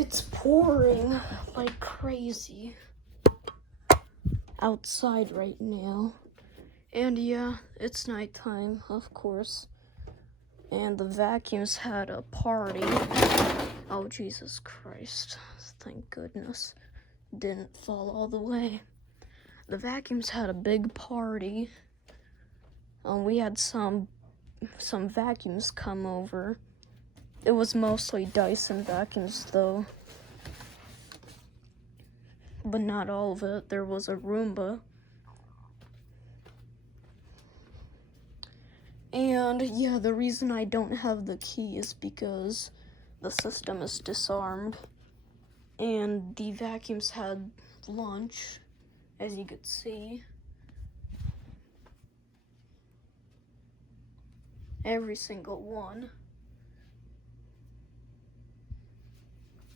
It's pouring like crazy outside right now. And yeah, it's nighttime, of course. And the vacuums had a party. Oh, Jesus Christ. Thank goodness. Didn't fall all the way. The vacuums had a big party. We had some vacuums come over. It was mostly Dyson vacuums though. But not all of it. There was a Roomba. And yeah, the reason I don't have the key is because the system is disarmed. And the vacuums had lunch, as you could see. Every single one.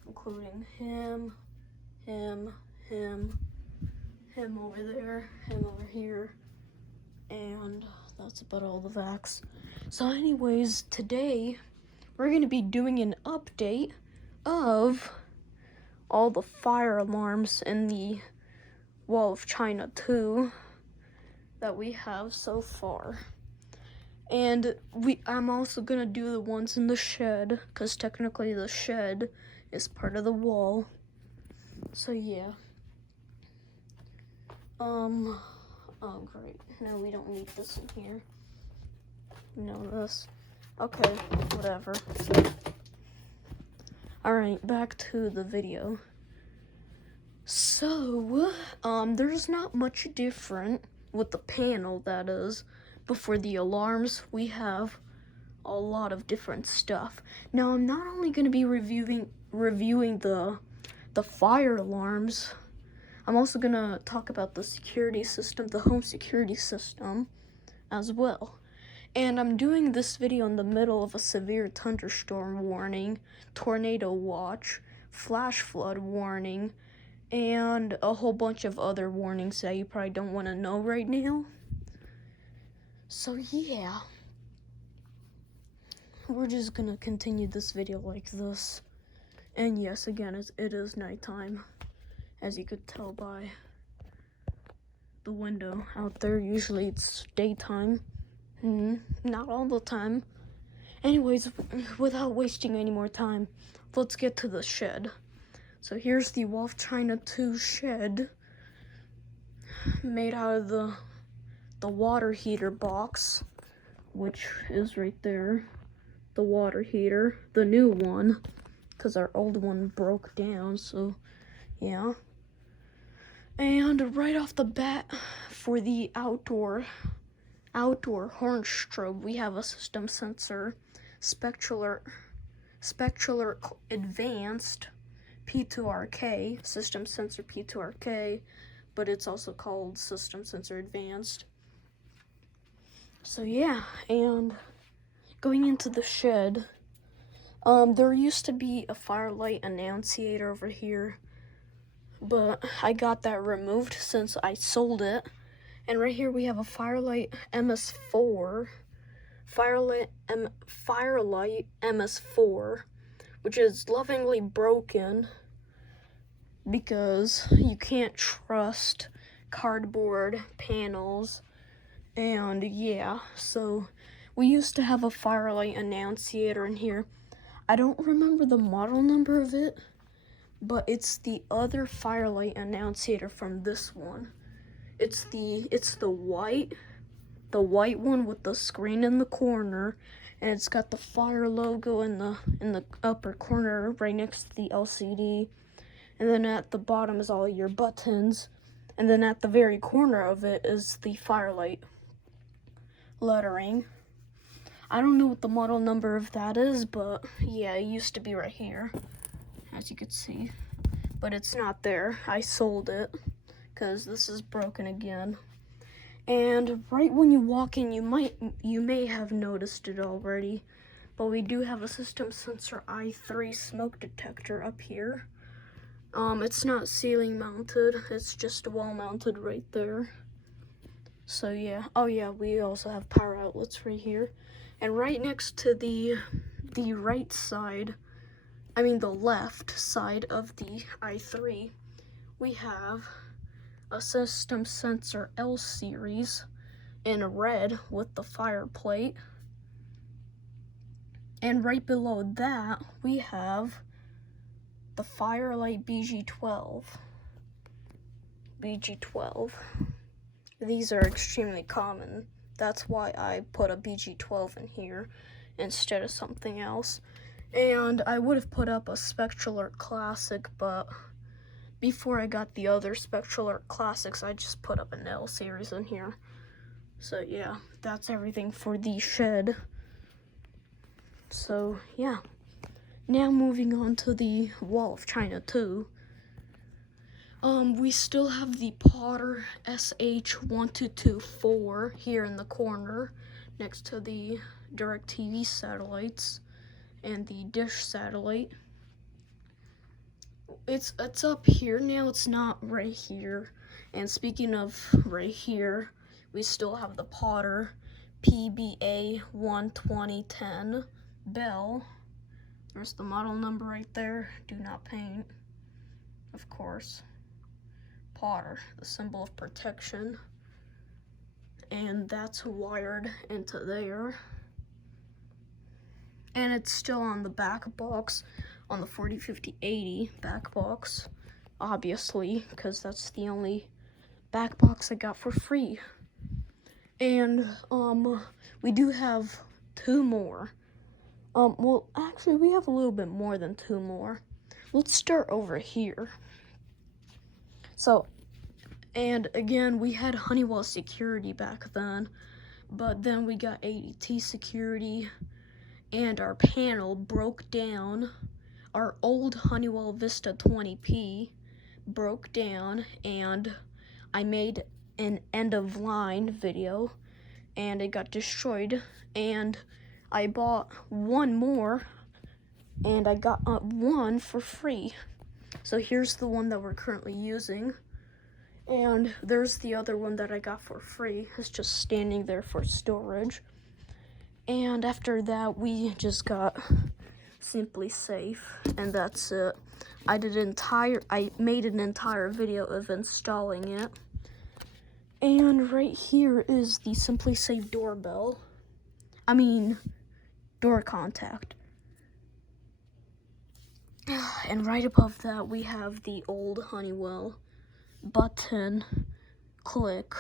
Including him over there, him over here, and that's about all the vacs. So anyways, today we're going to be doing an update of all the fire alarms in the Wall of China 2 that we have so far. And I'm also going to do the ones in the shed, because technically the shed is part of the wall. So yeah. Oh great. No, we don't need this in here. No, this. Okay, whatever. Alright, back to the video. So, there's not much different with the panel, that is. But for the alarms, we have a lot of different stuff. Now, I'm not only going to be reviewing the fire alarms, I'm also going to talk about the security system, the home security system as well. And I'm doing this video in the middle of a severe thunderstorm warning, tornado watch, flash flood warning, and a whole bunch of other warnings that you probably don't want to know right now. So yeah, we're just going to continue this video like this. And yes, again, it is nighttime, as you could tell by the window out there. Usually it's daytime. Not all the time. Anyways, without wasting any more time, let's get to the shed. So here's the Wall of China 2 shed, made out of the water heater box, which is right there. The water heater, the new one, because our old one broke down, so yeah. And right off the bat, for the outdoor horn strobe, we have a system sensor, Spectral Advanced P2RK, system sensor P2RK, but it's also called system sensor advanced. So yeah, and going into the shed, there used to be a firelight annunciator over here, but I got that removed since I sold it. And right here we have a Firelight MS4, Firelight MS4, which is lovingly broken because you can't trust cardboard panels. And yeah, so we used to have a Firelight annunciator in here. I don't remember the model number of it, but it's the other Firelight annunciator from this one. It's the white one with the screen in the corner, and it's got the fire logo in the upper corner right next to the LCD. And then at the bottom is all your buttons, and then at the very corner of it is the Firelight lettering. I don't know what the model number of that is, but yeah, it used to be right here, as you could see. But it's not there. I sold it because this is broken again. And right when you walk in, you may have noticed it already, but we do have a system sensor I3 smoke detector up here. It's not ceiling mounted, it's just wall mounted right there. So yeah, oh yeah, we also have power outlets right here. And right next to the right side the left side of the i3, we have a system sensor L series in red with the fire plate. And right below that, we have the Firelight BG12. These are extremely common. That's why I put a BG12 in here instead of something else. And I would have put up a Spectral Art Classic, but before I got the other Spectral Art Classics, I just put up an L series in here. So yeah, that's everything for the shed. So yeah, now moving on to the Wall of China 2. We still have the Potter SH1224 here in the corner next to the DirecTV satellites and the Dish satellite. It's up here now, it's not right here. And speaking of right here, we still have the Potter PBA 12010 Bell. There's the model number right there. Do not paint, of course. Potter, the symbol of protection. And that's wired into there. And it's still on the back box, on the 40, 50, 80 back box, obviously, because that's the only back box I got for free. And we do have 2 more. Well, actually, we have a little bit more than 2 more. Let's start over here. So, and again, we had Honeywell security back then, but then we got ADT security, and our panel broke down. Our old Honeywell Vista 20P broke down, and I made an end of line video, and it got destroyed, and I bought 1 more, and I got 1 for free. So here's the one that we're currently using, and there's the other one that I got for free. It's just standing there for storage. And after that, we just got Simply Safe, and that's it. I made an entire video of installing it. And right here is the Simply Safe doorbell. Door contact. And right above that, we have the old Honeywell button click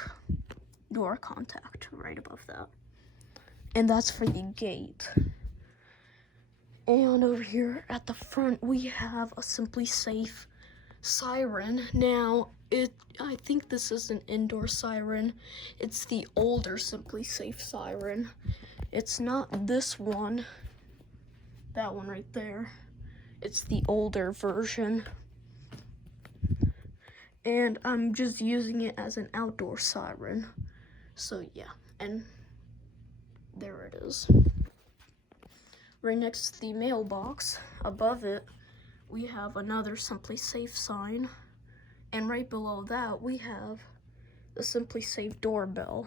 door contact right above that. And that's for the gate. And over here at the front, we have a Simply Safe siren. Now, I think this is an indoor siren. It's the older Simply Safe siren. It's not this one, that one right there. It's the older version. And I'm just using it as an outdoor siren. So yeah, and there it is. Right next to the mailbox, above it, we have another Simply Safe sign. And right below that, we have the Simply Safe doorbell.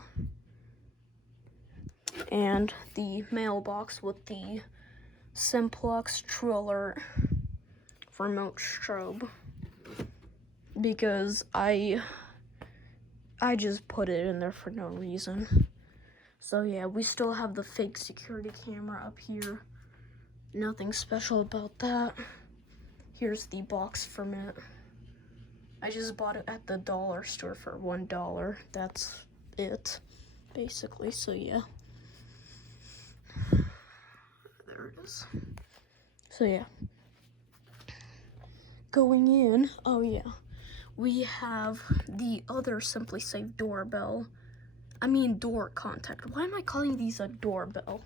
And the mailbox with the Simplex True Alert remote strobe. Because I just put it in there for no reason. So yeah, we still have the fake security camera up here. Nothing special about that. Here's the box from it. I just bought it at the dollar store for $1. That's it, basically, so yeah. There it is. So yeah. Going in, oh yeah. We have the other Simply Safe doorbell. Door contact. Why am I calling these a doorbell?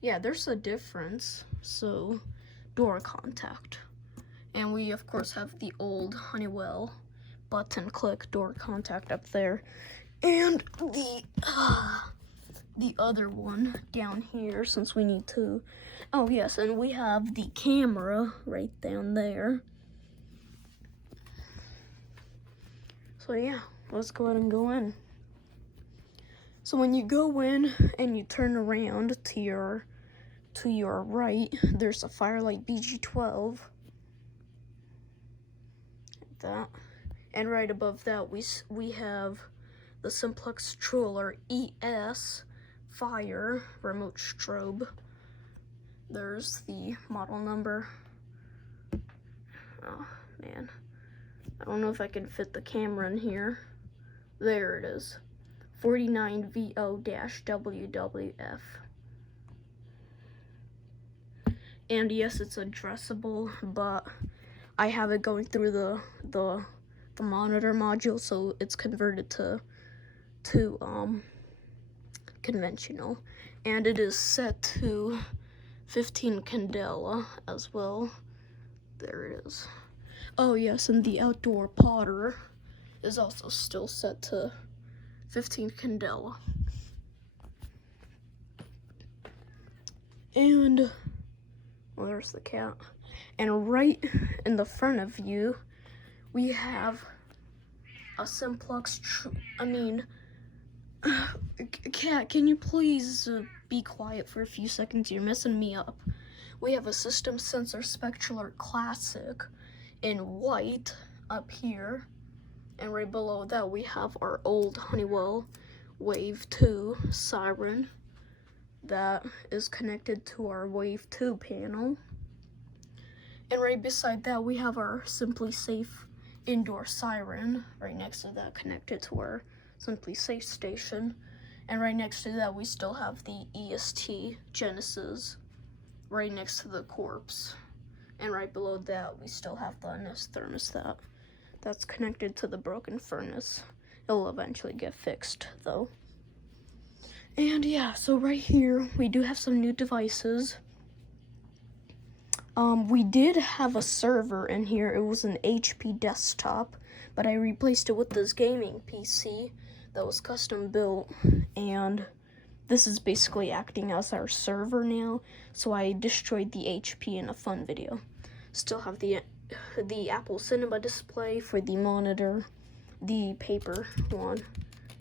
Yeah, there's a difference. So, door contact. And we, of course, have the old Honeywell button click door contact up there. And the other one down here, since we need 2. Oh, yes, and we have the camera right down there. So, yeah, let's go ahead and go in. So when you go in and you turn around to your to your right, there's a Firelight BG12. That. And right above that, we have the Simplex Troller ES Fire Remote Strobe. There's the model number. Oh, man. I don't know if I can fit the camera in here. There it is. 49VO-WWF. And yes, it's addressable, but I have it going through the monitor module, so it's converted to conventional, and it is set to 15 candela as well. There it is. Oh yes, and the outdoor potter is also still set to 15 candela. And well, there's the cat. And right in the front of you, we have a Simplex. Cat, can you please be quiet for a few seconds? You're messing me up. We have a System Sensor Spectrular Classic in white up here. And right below that, we have our old Honeywell Wave 2 siren that is connected to our Wave 2 panel. And right beside that, we have our Simply Safe indoor siren right next to that, connected to our Simply Safe station. And right next to that, we still have the EST Genesis right next to the corpse. And right below that, we still have the Nest thermostat that's connected to the broken furnace. It'll eventually get fixed, though. And yeah, so right here, we do have some new devices. We did have a server in here. It was an HP desktop, but I replaced it with this gaming PC that was custom built, and this is basically acting as our server now. So I destroyed the HP in a fun video. Still have the Apple Cinema display for the monitor, the paper one,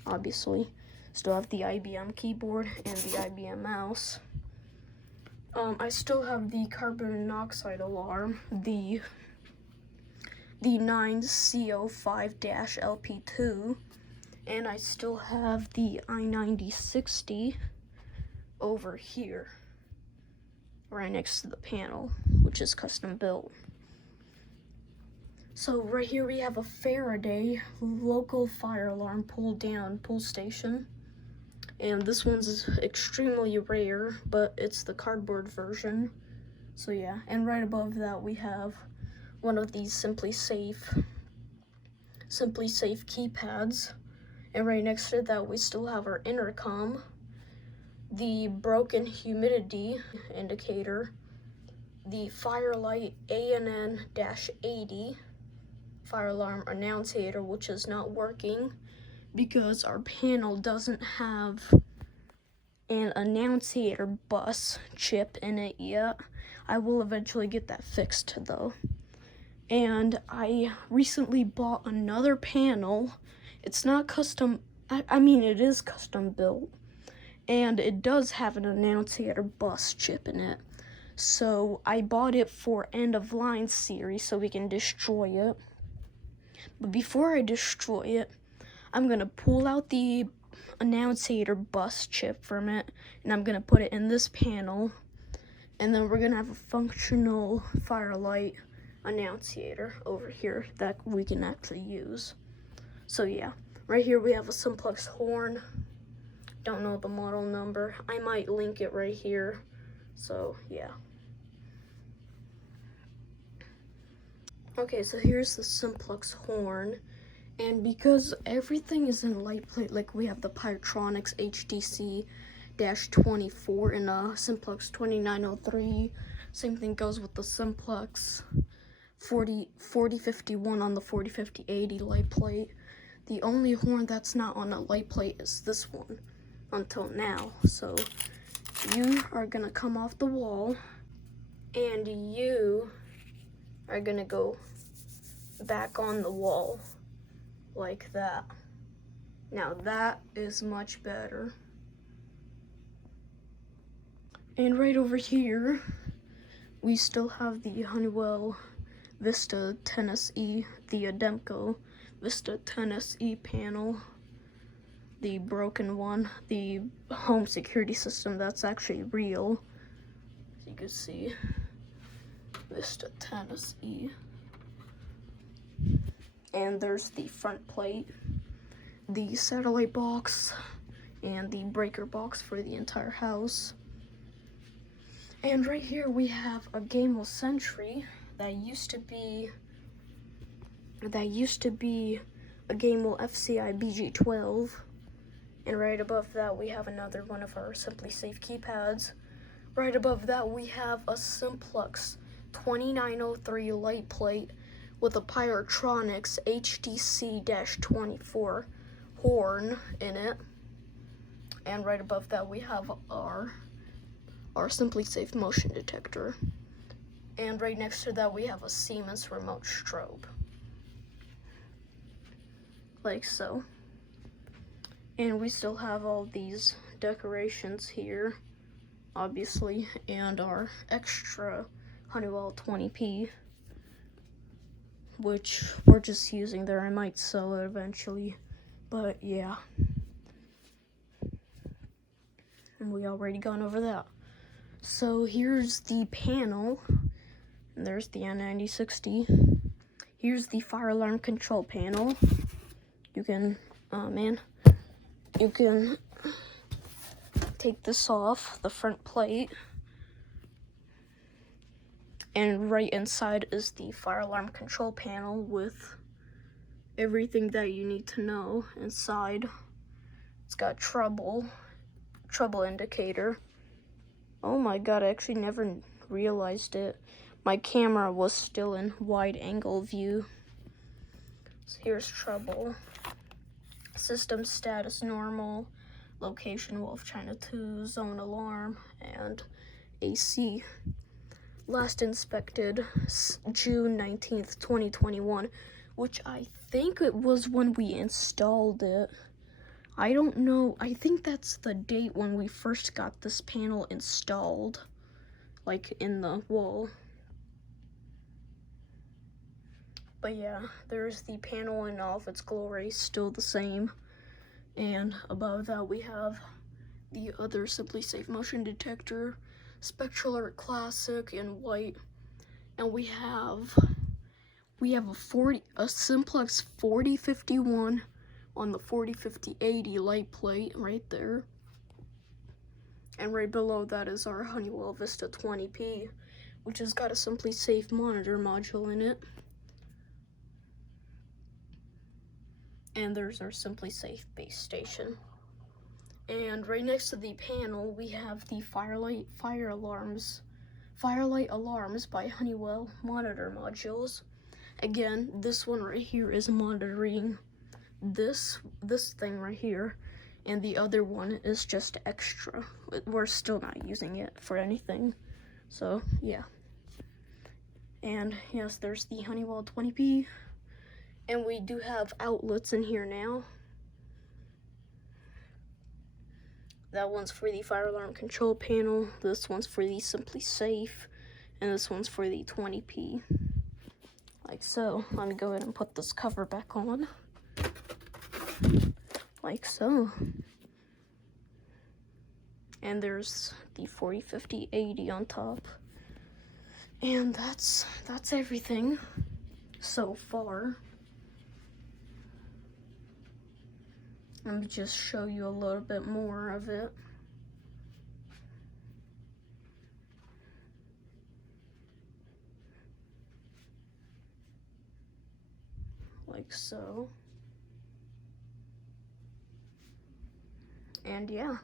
obviously. Still have the IBM keyboard and the IBM mouse. I still have the carbon monoxide alarm, the 9CO5-LP2, and I still have the i9060 over here, right next to the panel, which is custom built. So right here we have a Faraday local fire alarm pull station. And this one's extremely rare, but it's the cardboard version. So yeah, and right above that we have one of these Simply Safe keypads. And right next to that we still have our intercom, the broken humidity indicator, the Firelight ANN-80 fire alarm annunciator, which is not working because our panel doesn't have an annunciator bus chip in it yet. I will eventually get that fixed though. And I recently bought another panel. It's not custom, it is custom built, and it does have an annunciator bus chip in it. So I bought it for end of line series so we can destroy it. But before I destroy it, I'm gonna pull out the annunciator bus chip from it, and I'm gonna put it in this panel, and then we're gonna have a functional Firelight annunciator over here that we can actually use. So yeah, right here we have a Simplex horn. Don't know the model number. I might link it right here. So yeah. Okay, so here's the Simplex horn. And because everything is in light plate, like we have the Pyrotronics HDC-24 in a Simplex 2903. Same thing goes with the Simplex 4051 on the 4050-80 light plate. The only horn that's not on a light plate is this one, until now. So you are gonna come off the wall, and you are gonna go back on the wall. Like that. Now that is much better. And right over here, we still have the Honeywell Vista 10SE, the Ademco Vista 10SE panel, the broken one, the home security system that's actually real. As you can see, Vista 10SE. And there's the front plate, the satellite box, and the breaker box for the entire house. And right here we have a Gamel Sentry that used to be a Gamel FCI BG12. And right above that we have another one of our Simply Safe keypads. Right above that we have a Simplex 2903 light plate with a Pyrotronics HDC-24 horn in it. And right above that we have our Simply Safe motion detector. And right next to that we have a Siemens remote strobe. Like so. And we still have all these decorations here, obviously, and our extra Honeywell 20p, which we're just using there. I might sell it eventually, but yeah. And we already gone over that. So here's the panel, and there's the N9060. Here's the fire alarm control panel. You can, you can take this off, the front plate, and right inside is the fire alarm control panel with everything that you need to know inside. It's got trouble indicator. Oh my god, I actually never realized it. My camera was still in wide angle view. So here's trouble. System status normal, location Wolf China 2, zone alarm, and AC. Last inspected June 19th, 2021, which I think it was when we installed it. I don't know, I think that's the date when we first got this panel installed, like in the wall. But yeah, there's the panel in all of its glory, still the same. And above that we have the other Simply Safe motion detector, Spectral Alert Classic in white. And we have a Simplex 4051 on the 405080 light plate right there. And right below that is our Honeywell Vista 20p, which has got a Simply Safe monitor module in it. And there's our Simply Safe base station. And right next to the panel, we have the Firelight Alarms by Honeywell monitor modules. Again, this one right here is monitoring this thing right here, and the other one is just extra. We're still not using it for anything, so yeah. And yes, there's the Honeywell 20p, and we do have outlets in here now. That one's for the fire alarm control panel, this one's for the Simply Safe, and this one's for the 20p. Like so. Let me go ahead and put this cover back on. Like so. And there's the 405080 on top. And that's everything so far. Let me just show you a little bit more of it. Like so. And yeah.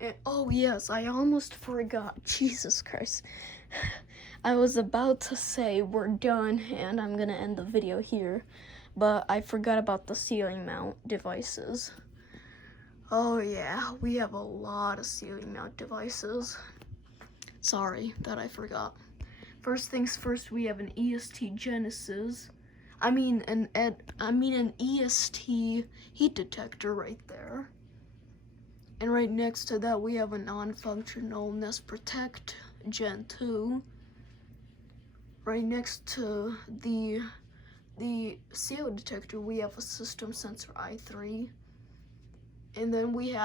And, oh yes, I almost forgot. Jesus Christ. I was about to say we're done and I'm gonna end the video here, but I forgot about the ceiling mount devices. Oh yeah, we have a lot of ceiling mount devices. Sorry that I forgot. First things first, we have an EST Genesis. an EST heat detector right there. And right next to that, we have a non-functional Nest Protect Gen 2. Right next to the CO detector, we have a system sensor i3. And then we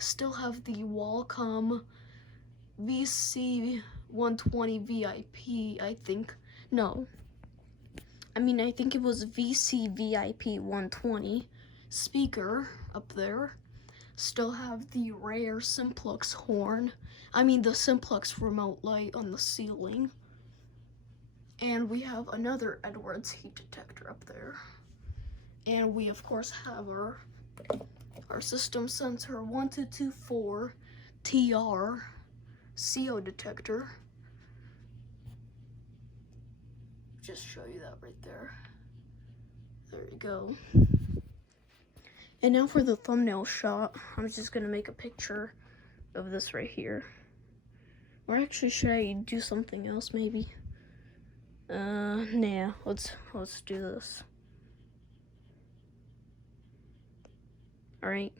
still have the Wacom VC120 VIP, I think. No. I think it was VC VIP 120 speaker up there. Still have the rare Simplex horn. The Simplex remote light on the ceiling. And we have another Edwards heat detector up there. And we, of course, have our system sensor 1224 TR CO detector. Just show you that right there. There you go. And now for the thumbnail shot, I'm just gonna make a picture of this right here. Or actually, should I do something else maybe? Nah, let's do this. Alright,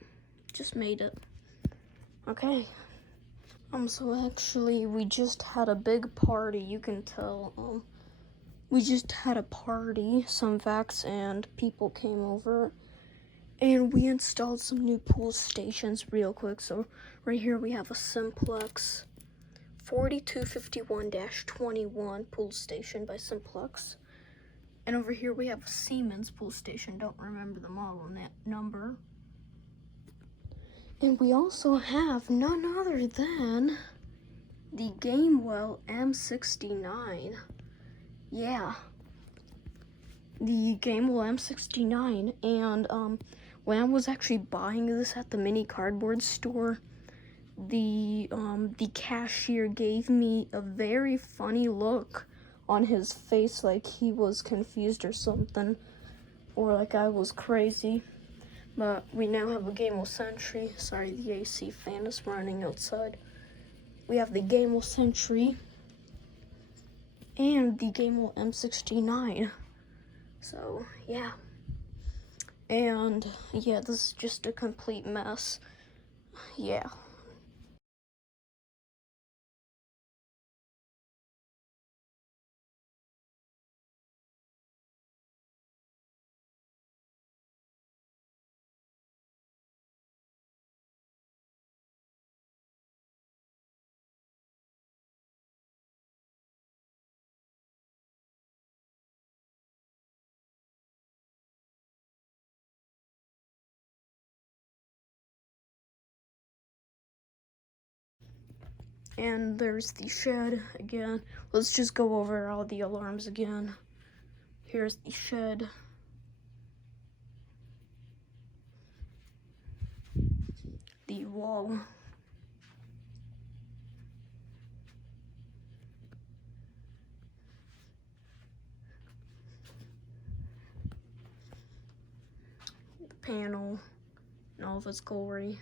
just made it. Okay. So actually, we just had a big party, you can tell. We just had a party, some vax and people came over. And we installed some new pool stations real quick. So right here we have a Simplex 4251-21 pool station by Simplex. And over here we have a Siemens pool station. Don't remember the model number. And we also have none other than the Gamewell M69. Yeah. The Gamewell M69. And when I was actually buying this at the mini cardboard store, the cashier gave me a very funny look on his face, like he was confused or something, or like I was crazy. But we now have a Gamewell Sentry. Sorry, the AC fan is running outside. We have the Gamewell Sentry and the Gamewell M69. So yeah. And yeah, this is just a complete mess. Yeah. And there's the shed again. Let's just go over all the alarms again. Here's the shed. The wall. The panel in all of its glory.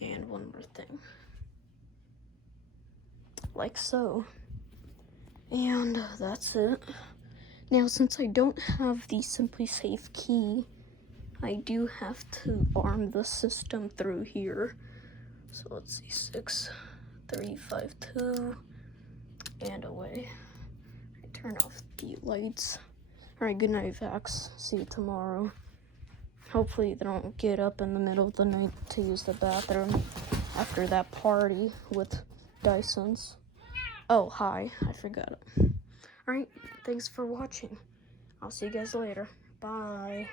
And one more thing. Like so. And that's it. Now, since I don't have the Simply Safe key, I do have to arm the system through here. So let's see, 6, 3, 5, 2, and away. I turn off the lights. Alright, good night, Vax. See you tomorrow. Hopefully they don't get up in the middle of the night to use the bathroom after that party with Dysons. Oh, hi, I forgot it. Alright, thanks for watching. I'll see you guys later. Bye.